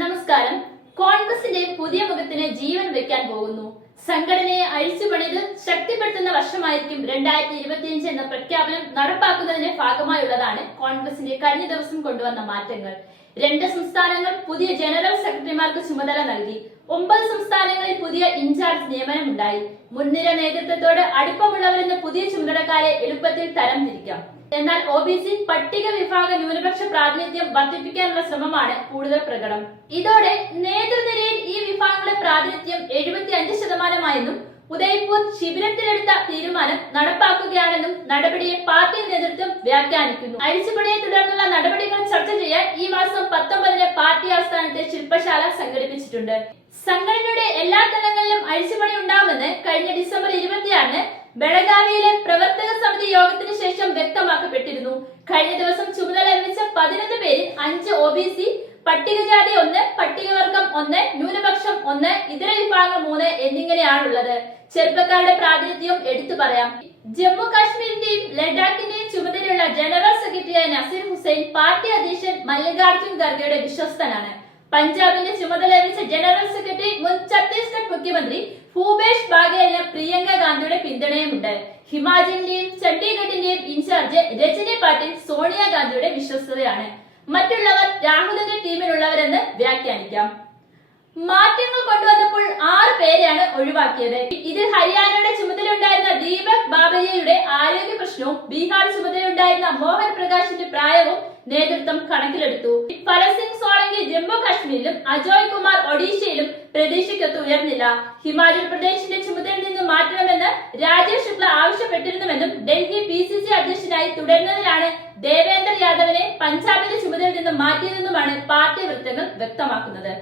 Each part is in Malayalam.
നമസ്കാരം. കോൺഗ്രസിന്റെ പുതിയ മുഖത്തിന് ജീവൻ വെക്കാൻ പോകുന്നു. സംഘടനയെ അഴിച്ചുപണിത് ശക്തിപ്പെടുത്തുന്ന വർഷമായിരിക്കും രണ്ടായിരത്തി ഇരുപത്തിയഞ്ച് എന്ന പ്രഖ്യാപനം നടപ്പാക്കുന്നതിന്റെ ഭാഗമായുള്ളതാണ് കോൺഗ്രസിന്റെ കഴിഞ്ഞ ദിവസം കൊണ്ടുവന്ന മാറ്റങ്ങൾ. രണ്ട് സംസ്ഥാനങ്ങൾ പുതിയ ജനറൽ സെക്രട്ടറിമാർക്ക് ചുമതല നൽകി. ഒമ്പത് സംസ്ഥാനങ്ങളിൽ പുതിയ ഇൻചാർജ് നിയമനം ഉണ്ടായി മുൻനിര നേതൃത്വത്തോട് അടുപ്പമുള്ളവരെന്ന പുതിയ ചുമതലക്കാരെ എളുപ്പത്തിൽ തരം തിരിക്കാം. എന്നാൽ ഒ ബി സി പട്ടിക വിഭാഗ ന്യൂനപക്ഷ പ്രാതിനിധ്യം വർദ്ധിപ്പിക്കാനുള്ള ശ്രമമാണ് കൂടുതൽ പ്രകടം. ഇതോടെ വിഭാഗങ്ങളുടെ പ്രാതിനിധ്യം എഴുപത്തി അഞ്ച് ശതമാനമായെന്നും ഉദയ്പൂർ ശിബിരത്തിലെടുത്ത തീരുമാനം നടപ്പാക്കുകയാണെന്നും നടപടിയെ പാർട്ടി നേതൃത്വം വ്യാഖ്യാനിക്കുന്നു. അഴിച്ചുപണിയെ തുടർന്നുള്ള നടപടികൾ ചർച്ച ചെയ്യാൻ ഈ മാസം പത്തൊമ്പതിന് പാർട്ടി ആസ്ഥാനത്തെ ശില്പശാല സംഘടിപ്പിച്ചിട്ടുണ്ട്. സംഘടനയുടെ എല്ലാ തലങ്ങളിലും അഴിച്ചുപണി ഉണ്ടാവുമെന്ന് കഴിഞ്ഞ ഡിസംബർ ഇരുപത്തിയാറിന് ബെളഗാവിയിലെ പ്രവർത്തക സമിതി യോഗത്തിന് ശേഷം വ്യക്തമാക്കപ്പെട്ടിരുന്നു. കഴിഞ്ഞ ദിവസം ചുമതല ലഭിച്ച പതിനൊന്ന് പേരിൽ അഞ്ച് ഒ ബി സി പട്ടികജാതി ഒന്ന് പട്ടികവർഗം ഒന്ന് ന്യൂനപക്ഷം ഒന്ന് ഇതര വിഭാഗം മൂന്ന് എന്നിങ്ങനെയാണുള്ളത്. ചെറുപ്പക്കാരുടെ പ്രാതിനിധ്യം എടുത്തു പറയാം. ജമ്മു കാശ്മീരിന്റെയും ലഡാക്കിന്റെയും ചുമതലയുള്ള ജനറൽ സെക്രട്ടറിയായ നസീർ ഹുസൈൻ പാർട്ടി അധ്യക്ഷൻ മല്ലികാർജുൻ ഖർഗെയുടെ വിശ്വസ്തനാണ്. പഞ്ചാബിന്റെ ചുമതല ലഭിച്ച ജനറൽ സെക്രട്ടറി മുൻ ഛത്തീസ്ഗഡ് മുഖ്യമന്ത്രി ഭൂപേഷ് ബാഗേലിന് പ്രിയങ്ക ഗാന്ധിയുടെ പിന്തുണയുമുണ്ട്. ഹിമാചലിന്റെയും ചണ്ഡീഗഡിന്റെയും ഇൻചാർജ് രജനി പാട്ടീൽ സോണിയാഗാന്ധിയുടെ വിശ്വസ്തതയാണ്. മറ്റുള്ളവർ രാഹുലിന്റെ ടീമിലുള്ളവരെന്ന് വ്യാഖ്യാനിക്കാം. മാറ്റങ്ങൾ കൊണ്ടുവന്നപ്പോൾ ആറ് പേരെയാണ് ഒഴിവാക്കിയത്. ഇതിൽ ഹരിയാനയുടെ ചുമതലയുണ്ടായിരുന്ന ദീപക് ബാബരിയയുടെ ആരോഗ്യ പ്രശ്നവും ബീഹാർ ചുമതലയുണ്ടായിരുന്ന മോഹൻ പ്രകാശിന്റെ പ്രായവും നേതൃത്വം കണക്കിലെടുത്തു. ഫലസിംഗ് സോളങ്കി ജമ്മു കാശ്മീരിലും അജോയ് കുമാർ ഒഡീഷയിലും പ്രതീക്ഷയ്ക്കൊത്ത് ഉയർന്നില്ല. ഹിമാചൽ പ്രദേശിന്റെ ചുമതലയിൽ നിന്ന് മാറ്റണമെന്ന് രാജേഷ് ശുക്ല ആവശ്യപ്പെട്ടിരുന്നുവെന്നും ഡൽഹി പി സി സി അധ്യക്ഷനായി തുടരുന്നതിനാണ് ദേവേന്ദ്ര യാദവിനെ പഞ്ചാബിന്റെ ചുമതലയിൽ നിന്ന് മാറ്റിയതെന്നുമാണ് പാർട്ടി വൃത്തങ്ങൾ വ്യക്തമാക്കുന്നത്.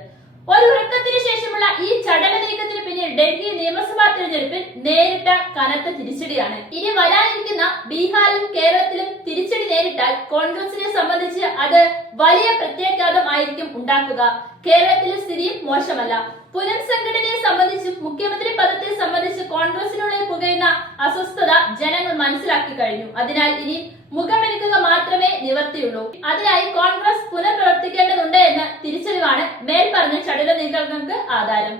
ഒരു ഉറക്കത്തിന് ശേഷമുള്ള ഈ ചടല നീക്കത്തിന് പിന്നിൽ ഡൽഹി നിയമസഭാ തിരഞ്ഞെടുപ്പിൽ നേരിട്ട കനത്ത തിരിച്ചടിയാണ്. ഇനി വരാനിരിക്കുന്ന ബീഹാറിലും കേരളത്തിലും തിരിച്ചടി നേരിട്ടാൽ കോൺഗ്രസിനെ സംബന്ധിച്ച് അത് വലിയ പ്രത്യാഘാതം ആയിരിക്കും ഉണ്ടാക്കുക. കേരളത്തിലെ സ്ഥിതിയും മോശമല്ല. പുനഃസംഘടനയെ സംബന്ധിച്ചും മുഖ്യമന്ത്രി പദത്തെ സംബന്ധിച്ച് കോൺഗ്രസിനുള്ളിൽ പുകയുന്ന അസ്വസ്ഥത ജനങ്ങൾ മനസ്സിലാക്കി കഴിഞ്ഞു. അതിനാൽ ഇനി മുഖമെടുക്കുക മാത്രമേ നിവർത്തിയുള്ളൂ. അതിനായി കോൺഗ്രസ് പുനഃപ്രവർത്തിക്കേണ്ടതുണ്ട് എന്ന തിരിച്ചറിവാണ് മേൽപ്പറഞ്ഞ ചടുല നീക്കങ്ങൾക്ക് ആധാരം.